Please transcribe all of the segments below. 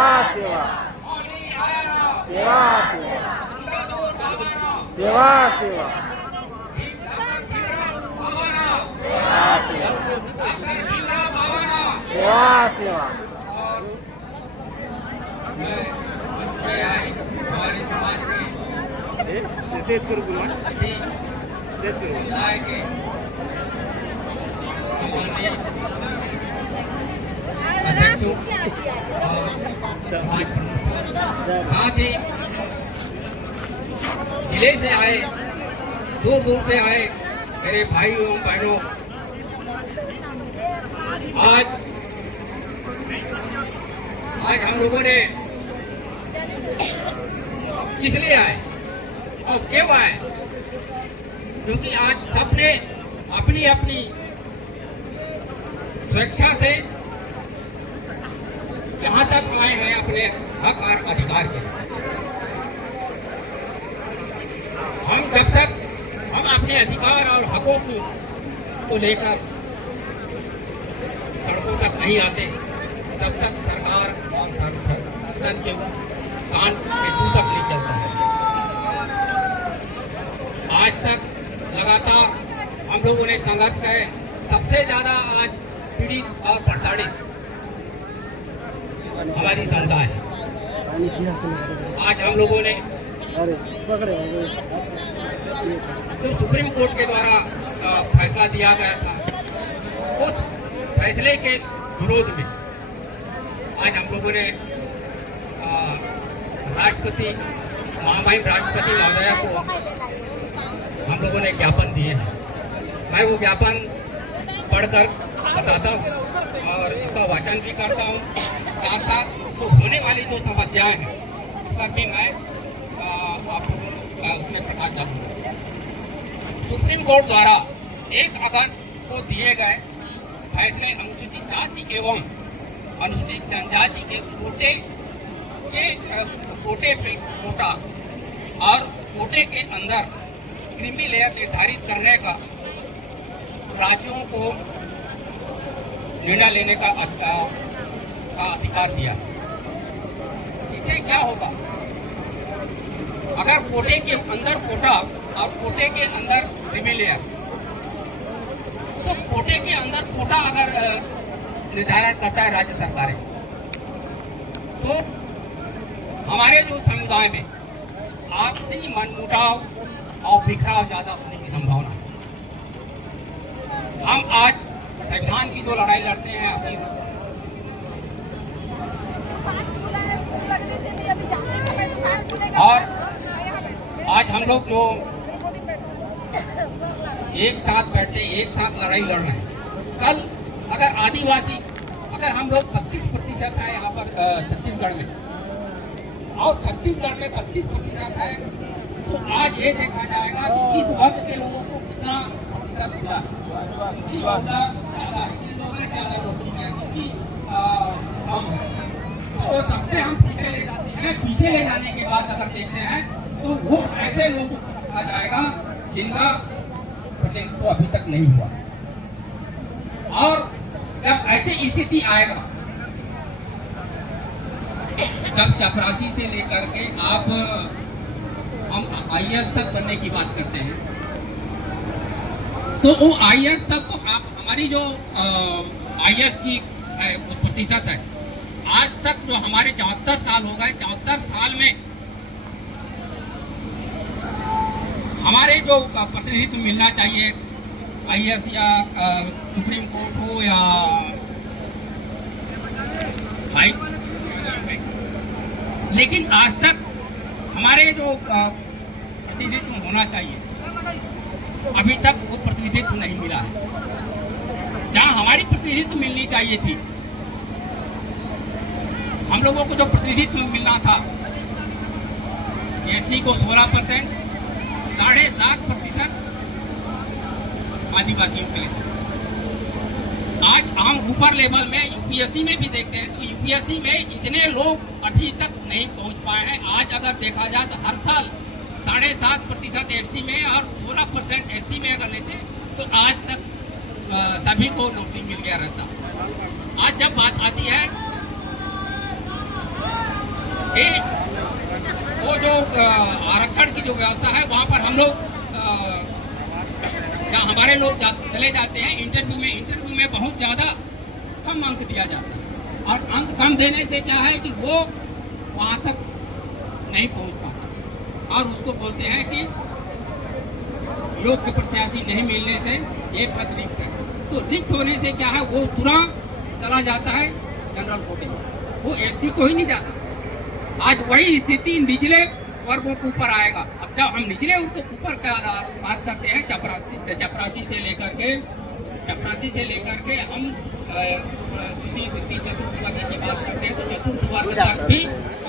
सेवा सेवा सेवा सेवा सेवा सेवा हमारे समाज के तेज करो गुरु तेज करो समुदाय के अध्यक्षों साथ ही जिले से आए दूर दूर से आए मेरे भाई एवं बहनों, आज हम लोगों ने किस लिए आए और क्यों आए? क्योंकि आज सबने अपनी अपनी स्वेच्छा से यहाँ तक आए हैं अपने हक और अधिकार के। हम जब तक हम अपने अधिकार और हकों को लेकर सड़कों तक नहीं आते, तब तक सरकार और सर के कान पे तू तक नहीं चलता है। आज तक लगातार हम लोगों ने संघर्ष किए। सबसे ज्यादा आज पीड़ित और प्रताड़ित हमारी समुदाय है। आज हम लोगों ने जो सुप्रीम कोर्ट के द्वारा फैसला दिया गया था, उस फैसले के विरोध में आज हम लोगों ने राष्ट्रपति महामहिम राष्ट्रपति महोदया को हम लोगों ने ज्ञापन दिए हैं। मैं वो ज्ञापन पढ़कर बताता हूँ और इसका वाचन भी करता हूँ। साथ साथ तो होने वाली जो समस्याएं हैं उसका भी मैं आपको उसमें प्रकाश डालूंगा। सुप्रीम कोर्ट द्वारा 1 अगस्त को दिए गए फैसले अनुसूचित जाति एवं अनुसूचित जनजाति के कोटे पे कोटा और कोटे के अंदर क्रीमी लेयर निर्धारित करने का राज्यों को निर्णय लेने का अधिकार दिया। इससे क्या होगा? अगर कोटे के अंदर कोटा और कोटे के अंदर क्रीमी लेयर, तो कोटे के अंदर कोटा अगर निर्धारण करता है राज्य सरकारें, तो हमारे जो समुदाय में आपसी मनमुटाव और बिखराव ज्यादा होने की संभावना है। हम आज संविधान की जो लड़ाई लड़ते हैं अपनी, और आज हम लोग जो एक साथ बैठे एक साथ लड़ाई लड़ रहे हैं। कल अगर आदिवासी, अगर हम लोग 32% है यहाँ पर छत्तीसगढ़ में, और छत्तीसगढ़ में 32% है, तो आज ये देखा जाएगा कि इस वर्ग के लोगों को कितना प्रतिशत मिला। ज्यादा नौकरी है, क्योंकि तो सबसे हम पीछे ले जाते हैं। पीछे ले जाने के बाद अगर देखते हैं तो वो ऐसे लोगों को रखा जाएगा जिनका प्रतिनिधित्व अभी तक नहीं हुआ। और जब ऐसी स्थिति आएगा, जब चपरासी से लेकर के आप हम IAS तक बनने की बात करते हैं, तो वो IAS तक तो आप हमारी जो IAS की प्रतिशत है, आज तक जो हमारे 74 साल हो गए, 74 साल में हमारे जो प्रतिनिधित्व मिलना चाहिए IAS या सुप्रीम कोर्ट हो या हाई, लेकिन आज तक हमारे जो प्रतिनिधित्व होना चाहिए अभी तक वो प्रतिनिधित्व नहीं मिला है। जहां हमारी प्रतिनिधित्व मिलनी चाहिए थी, हम लोगों को जो प्रतिनिधित्व मिलना था, SC को 16%, 7.5% आदिवासियों के लिए। आज हम ऊपर लेवल में UPSC में भी देखते हैं तो UPSC में इतने लोग अभी तक नहीं पहुंच पाए हैं। आज अगर देखा जाए तो हर साल 7.5% ST में और 16% SC में अगर लेते तो आज तक सभी को नौकरी मिल गया रहता। आज जब बात आती है कि वो जो आरक्षण की जो व्यवस्था है वहाँ पर हम लोग जहाँ हमारे लोग चले जाते हैं इंटरव्यू में बहुत ज़्यादा कम अंक दिया जाता है और अंक कम देने से क्या है कि वो वहाँ तक नहीं पहुँच पाता और उसको बोलते हैं कि योग्य प्रत्याशी नहीं मिलने से ये पद रिक्त है। तो रिक्त होने से क्या है वो तुरंत चला जाता है जनरल कोटे में, वो एससी को ही नहीं जाता। आज वही स्थिति निचले वर्गों के ऊपर आएगा। अब जब हम निचले उनको ऊपर का बात करते हैं चपरासी से लेकर के हम द्वितीय चतुर्थ वर्ग की बात करते हैं तो चतुर्थ वर्ग तक भी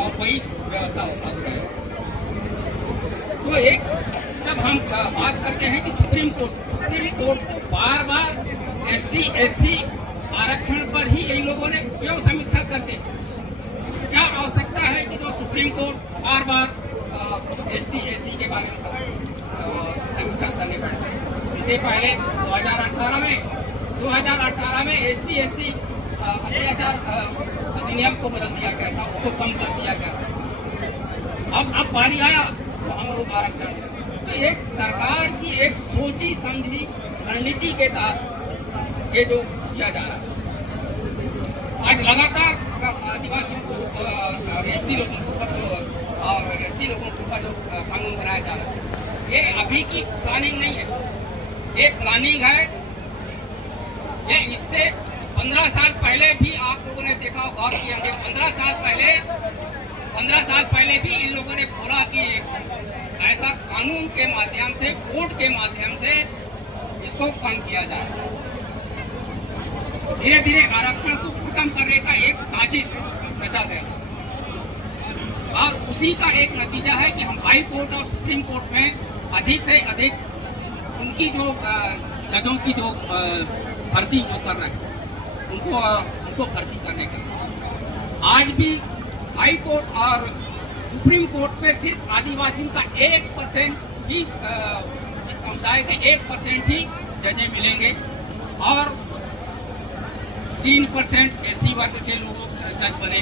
और वही व्यवस्था उपलब्ध है। तो एक जब हम बात करते हैं कि सुप्रीम कोर्ट बार बार एसटी एससी आरक्षण पर ही इन लोगों ने क्यों समीक्षा करते, क्या आवश्यकता है कि जो सुप्रीम कोर्ट बार बार एसटी एससी के बारे में समीक्षा करने पड़े। इससे पहले 2018 में एसटी एससी अत्याचार अधिनियम को बदल दिया गया था, उसको कम कर दिया गया था। अब बारी आया तो हम लोग आरक्षण, तो एक सरकार की एक सोची समझी रणनीति के तहत ये जो किया जा रहा है। आज लगातार आदिवासियों को एसटी लोगों के ऊपर और एसटी लोगों के ऊपर जो कानून बनाया जा रहा है ये अभी की प्लानिंग नहीं है, ये प्लानिंग है। ये इससे 15 साल पहले भी आप लोगों ने देखा गौर किया कि 15 साल पहले भी इन लोगों ने बोला कि ऐसा कानून के माध्यम से कोर्ट के माध्यम से इसको कम किया जाए। धीरे धीरे आरक्षण को खत्म करने का एक साजिश रचा गया और उसी का एक नतीजा है कि हम हाई कोर्ट और सुप्रीम कोर्ट में अधिक से अधिक उनकी जो जजों की जो भर्ती जो कर रहे हैं उनको भर्ती करने का। आज भी हाई कोर्ट और सुप्रीम कोर्ट में सिर्फ आदिवासी का 1% ही समुदाय के 1% ही जजें मिलेंगे और 3% एससी वर्ग के लोगों जज बने।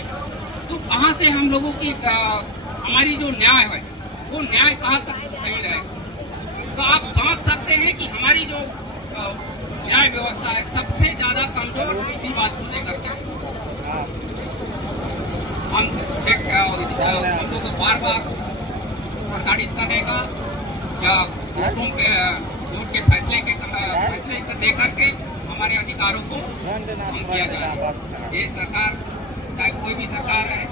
तो कहाँ से हम लोगों की हमारी जो न्याय है वो न्याय कहाँ तक सही रहेगा। तो आप समझ सकते हैं कि हमारी जो न्याय व्यवस्था है सबसे ज्यादा कमजोर इसी बात को लेकर के हम लोगों को बार बार प्रताड़ित करने का या कोर्ट के फैसले को दे करके हमारे अधिकारों को कम किया जा रहा है। ये सरकार चाहे कोई भी सरकार है,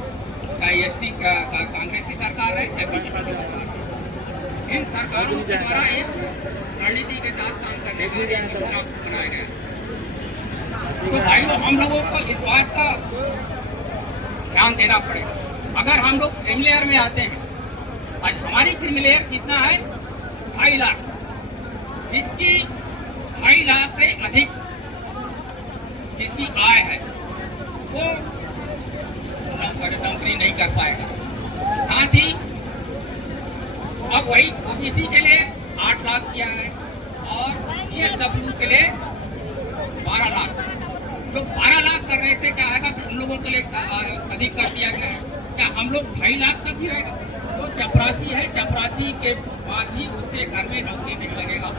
चाहे एसटी कांग्रेस की सरकार है, चाहे बीजेपी की सरकार है, इन सरकारों के द्वारा एक रणनीति के साथ काम करने का एक योजना बनाया गया। तो भाइयों हम लोगों को इस बात का ध्यान देना पड़ेगा। अगर हम लोग क्रिमिलेयर में आते हैं, आज हमारी क्रिमिलेयर कितना है 2.5 लाख, जिसकी 2.5 लाख से अधिक जिसकी आय है वो नौकरी नहीं कर पाएगा। साथ ही अब वही ओबीसी के लिए 8 लाख किया है और ESW के लिए 12 लाख। तो 12 लाख करने से क्या है कि उन लोगों के लिए अधिक कर दिया गया है। क्या हम लोग 2.5 लाख तक ही रहेगा? तो चपरासी है, चपरासी के बाद ही उसके घर में नौकरी नहीं लगेगा,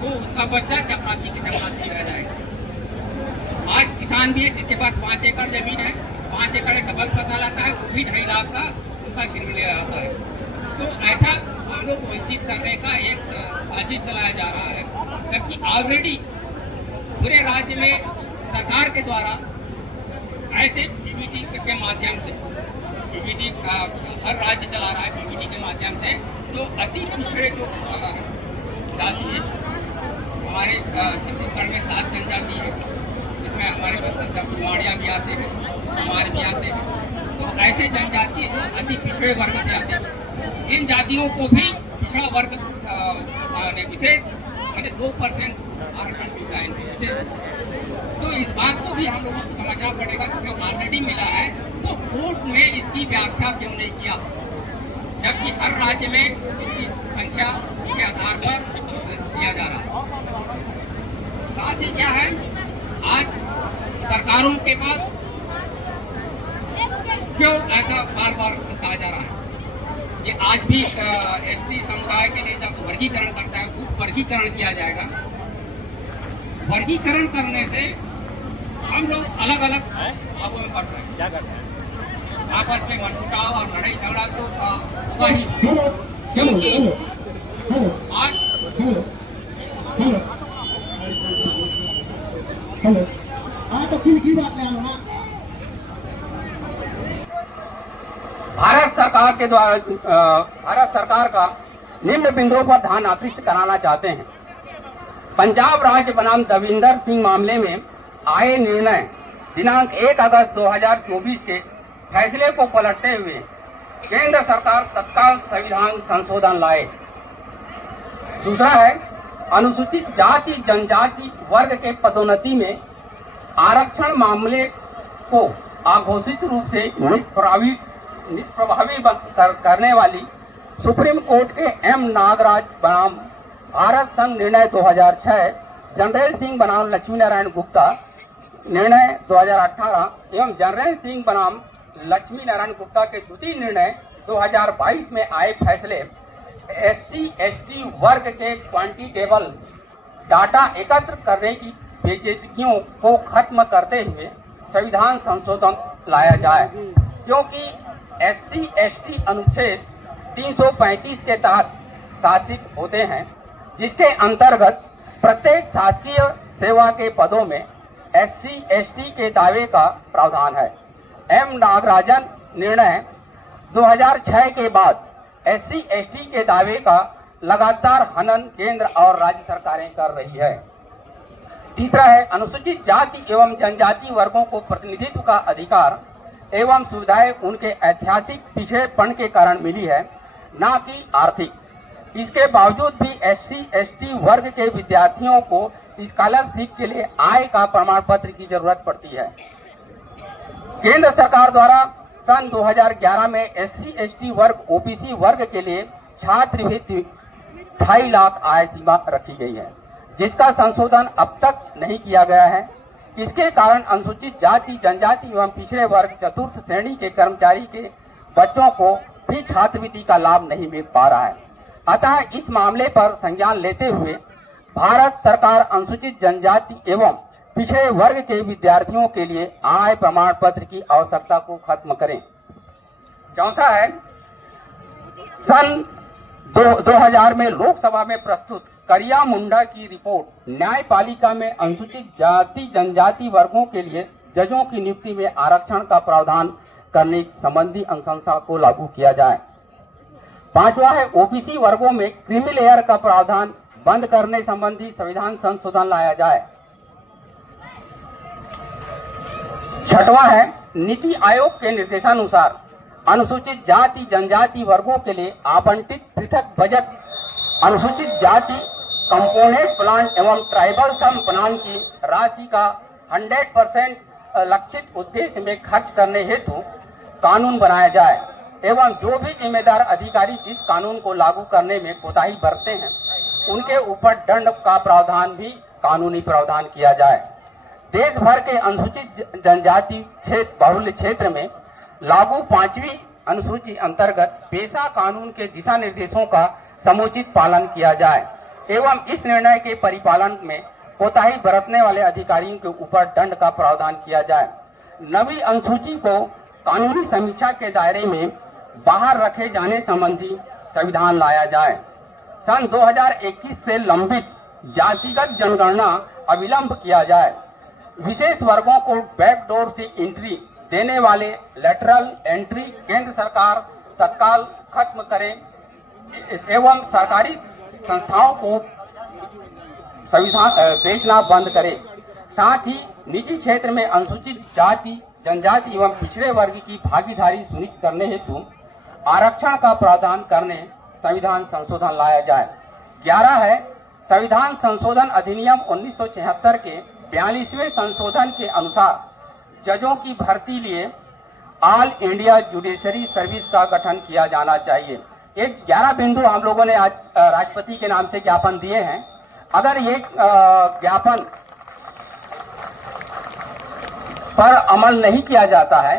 तो उसका बच्चा चपरासी के चपरासी रह जाएगा। आज किसान भी है जिसके पास 5 एकड़ जमीन है, 5 एकड़ डबल फसल आता है, वो भी 2.5 लाख का उनका क्रिमिनल आता है। तो ऐसा हम लोग वंचित करने का एक साजिश चलाया जा रहा है, जबकि ऑलरेडी पूरे राज्य में सरकार के द्वारा ऐसे पीपीटी के माध्यम से पीपीटी हर राज्य चला रहा है पीपीटी के माध्यम से, जो अति पिछड़े जो जाति है, हमारे छत्तीसगढ़ में 7 जनजाति है, जिसमें हमारे बस्तर से फुलवाड़िया भी आते हैं, हमारे भी आते हैं। तो ऐसे जनजाति जो अति पिछड़े वर्ग से आते हैं, इन जातियों को भी पिछड़ा वर्ग ने विशेष 2% आरक्षण मिलता है इनके विशेष। तो इस बात को भी हम लोगों को समझना पड़ेगा कि जो ऑलरेडी मिला है तो कोर्ट ने इसकी व्याख्या क्यों नहीं किया, जबकि हर राज्य में इसकी संख्या के आधार पर दिया जा रहा है। साथ ही क्या है, आज सरकारों के पास क्यों ऐसा बार बार कहा जा रहा है? ये आज भी एसटी समुदाय के लिए जब वर्गीकरण करता है, उप वर्गीकरण किया जाएगा। वर्गीकरण करने से हम लोग अलग अलग भागों में बढ़ रहे हैं। क्या करते हैं? आपस में मनमुटाव और लड़ाई झगड़ा तो होगा ही, क्योंकि आज भारत सरकार के द्वारा भारत सरकार का निम्न बिंदुओं पर ध्यान आकृष्ट कराना चाहते हैं। पंजाब राज्य बनाम दविंदर सिंह मामले में आए निर्णय दिनांक 1 अगस्त 2024 के फैसले को पलटते हुए केंद्र सरकार तत्काल संविधान संशोधन लाए। दूसरा है, अनुसूचित जाति जनजाति वर्ग के पदोन्नति में आरक्षण मामले को अघोषित रूप से निष्प्रभावी करने वाली सुप्रीम कोर्ट के एम नागराज बनाम भारत संघ निर्णय 2006, जनरल सिंह बनाम लक्ष्मी नारायण गुप्ता निर्णय 2018 एवं जनरल सिंह बनाम लक्ष्मी नारायण गुप्ता के द्वितीय निर्णय 2022 में आए फैसले SC/ST वर्ग के क्वांटिटेबल डाटा एकत्र करने की पेचीदगियों को खत्म करते हुए संविधान संशोधन लाया जाए, क्योंकि SC/ST अनुच्छेद 335 के तहत शासित होते हैं, जिसके अंतर्गत प्रत्येक शासकीय सेवा के पदों में SC/ST के दावे का प्रावधान है। एम नागराजन निर्णय 2006 के बाद SC/ST के दावे का लगातार हनन केंद्र और राज्य सरकारें कर रही है। तीसरा है, अनुसूचित जाति एवं जनजाति वर्गों को प्रतिनिधित्व का अधिकार एवं सुविधाएं उनके ऐतिहासिक पिछड़ेपन के कारण मिली है, न कि आर्थिक। इसके बावजूद भी SC/ST वर्ग के विद्यार्थियों को स्कॉलरशिप के लिए आय का प्रमाण पत्र की जरूरत पड़ती है। केंद्र सरकार द्वारा सन 2011 में SC/ST वर्ग OBC वर्ग के लिए छात्रवृत्ति 2.5 लाख आय सीमा रखी गई है, जिसका संशोधन अब तक नहीं किया गया है। इसके कारण अनुसूचित जाति जनजाति एवं पिछड़े वर्ग चतुर्थ श्रेणी के कर्मचारी के बच्चों को भी छात्रवृत्ति का लाभ नहीं मिल पा रहा है। अतः इस मामले पर संज्ञान लेते हुए भारत सरकार अनुसूचित जनजाति एवं पिछड़े वर्ग के विद्यार्थियों के लिए आय प्रमाण पत्र की आवश्यकता को खत्म करें। चौथा है, सन 2000 में लोकसभा में प्रस्तुत करिया मुंडा की रिपोर्ट न्यायपालिका में अनुसूचित जाति जनजाति वर्गों के लिए जजों की नियुक्ति में आरक्षण का प्रावधान करने संबंधी अनुशंसा को लागू किया जाए। पांचवा है, OBC वर्गों में क्रीमी लेयर का प्रावधान बंद करने संबंधी संविधान संशोधन लाया जाए। छठवां है, नीति आयोग के निर्देशानुसार अनुसूचित जाति जनजाति वर्गों के लिए आवंटित पृथक बजट अनुसूचित जाति कंपोनेंट प्लान एवं ट्राइबल सम प्लान की राशि का 100% लक्षित उद्देश्य में खर्च करने हेतु कानून बनाया जाए एवं जो भी जिम्मेदार अधिकारी इस कानून को लागू करने में कोताही बरतते हैं उनके ऊपर दंड का प्रावधान भी कानूनी प्रावधान किया जाए। देश भर के अनुसूचित जनजाति बहुल्य क्षेत्र में लागू 5वीं अनुसूची अंतर्गत पेशा कानून के दिशा निर्देशों का समुचित पालन किया जाए एवं इस निर्णय के परिपालन में कोताही बरतने वाले अधिकारियों के ऊपर दंड का प्रावधान किया जाए। नवी अनुसूची को कानूनी समीक्षा के दायरे में बाहर रखे जाने संबंधी संविधान लाया जाए। सन 2021 से लंबित जातिगत जनगणना अविलंब किया जाए। विशेष वर्गों को बैकडोर से एंट्री देने वाले लेटरल एंट्री केंद्र सरकार तत्काल खत्म करे एवं सरकारी संस्थाओं को संविधान बेचना बंद करे। साथ ही निजी क्षेत्र में अनुसूचित जाति जनजाति एवं पिछड़े वर्ग की भागीदारी सुनिश्चित करने हेतु आरक्षण का प्रावधान करने संविधान संशोधन लाया जाए। 11 है, संविधान संशोधन अधिनियम 1976 के 42वें संशोधन के अनुसार जजों की भर्ती लिए ऑल इंडिया जुडिशरी सर्विस का गठन किया जाना चाहिए। एक 11 बिंदु हम लोगों ने आज राष्ट्रपति के नाम से ज्ञापन दिए हैं। अगर ये ज्ञापन पर अमल नहीं किया जाता है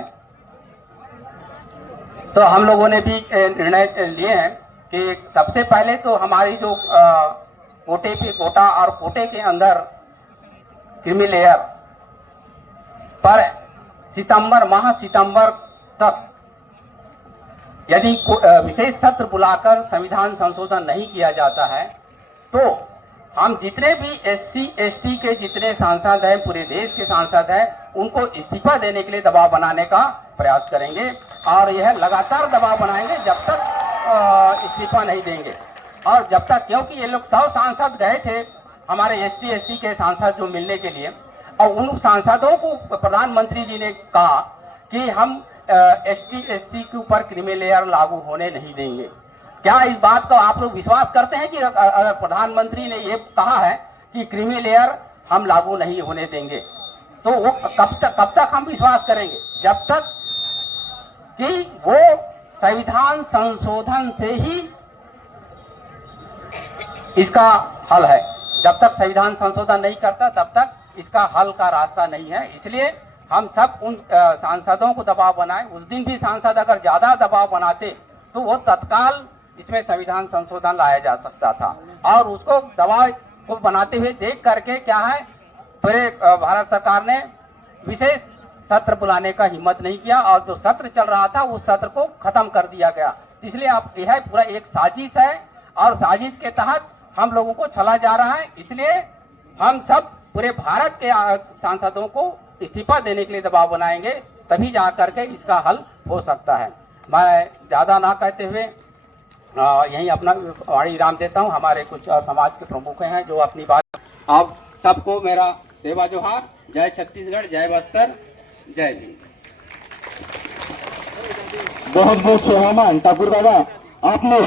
तो हम लोगों ने भी निर्णय लिए हैं कि सबसे पहले तो हमारी जो कोटे पे कोटा और कोटे के अंदर क्रीमी लेयर पर सितंबर तक यदि विशेष सत्र बुलाकर संविधान संशोधन नहीं किया जाता है तो हम जितने भी SC ST के जितने सांसद हैं, पूरे देश के सांसद हैं, उनको इस्तीफा देने के लिए दबाव बनाने का प्रयास करेंगे और यह लगातार दबाव बनाएंगे जब तक इस्तीफा नहीं देंगे। और जब तक, क्योंकि ये लोग 100 सांसद गए थे हमारे ST SC के सांसद जो मिलने के लिए, और उन सांसदों को प्रधानमंत्री जी ने कहा कि हम ST SC के ऊपर क्रीमी लेयर लागू होने नहीं देंगे। क्या इस बात को आप लोग विश्वास करते हैं कि अगर प्रधानमंत्री ने ये कहा है कि क्रीमी लेयर हम लागू नहीं होने देंगे, तो वो कब तक हम विश्वास करेंगे? जब तक कि वो संविधान संशोधन से ही इसका हल है। जब तक संविधान संशोधन नहीं करता तब तक इसका हल का रास्ता नहीं है। इसलिए हम सब उन सांसदों को दबाव बनाए। उस दिन भी सांसद अगर ज्यादा दबाव बनाते तो वो तत्काल इसमें संविधान संशोधन लाया जा सकता था, और उसको दबाव को बनाते हुए देख करके क्या है, पूरे भारत सरकार ने विशेष सत्र बुलाने का हिम्मत नहीं किया और जो सत्र चल रहा था उस सत्र को खत्म कर दिया गया। इसलिए अब यह पूरा एक साजिश है और साजिश के तहत हम लोगों को चला जा रहा है। इसलिए हम सब पूरे भारत के सांसदों को इस्तीफा देने के लिए दबाव बनाएंगे, तभी जा करके इसका हल हो सकता है। मैं ज्यादा ना कहते हुए यहीं अपना वाणी विराम देता हूँ। हमारे कुछ समाज के प्रमुख हैं जो अपनी बात, आप सबको मेरा सेवा जोहार। जय छत्तीसगढ़, जय बस्तर, जय भीम। बहुत बहुत स्वागत ठाकुर दादा, आपने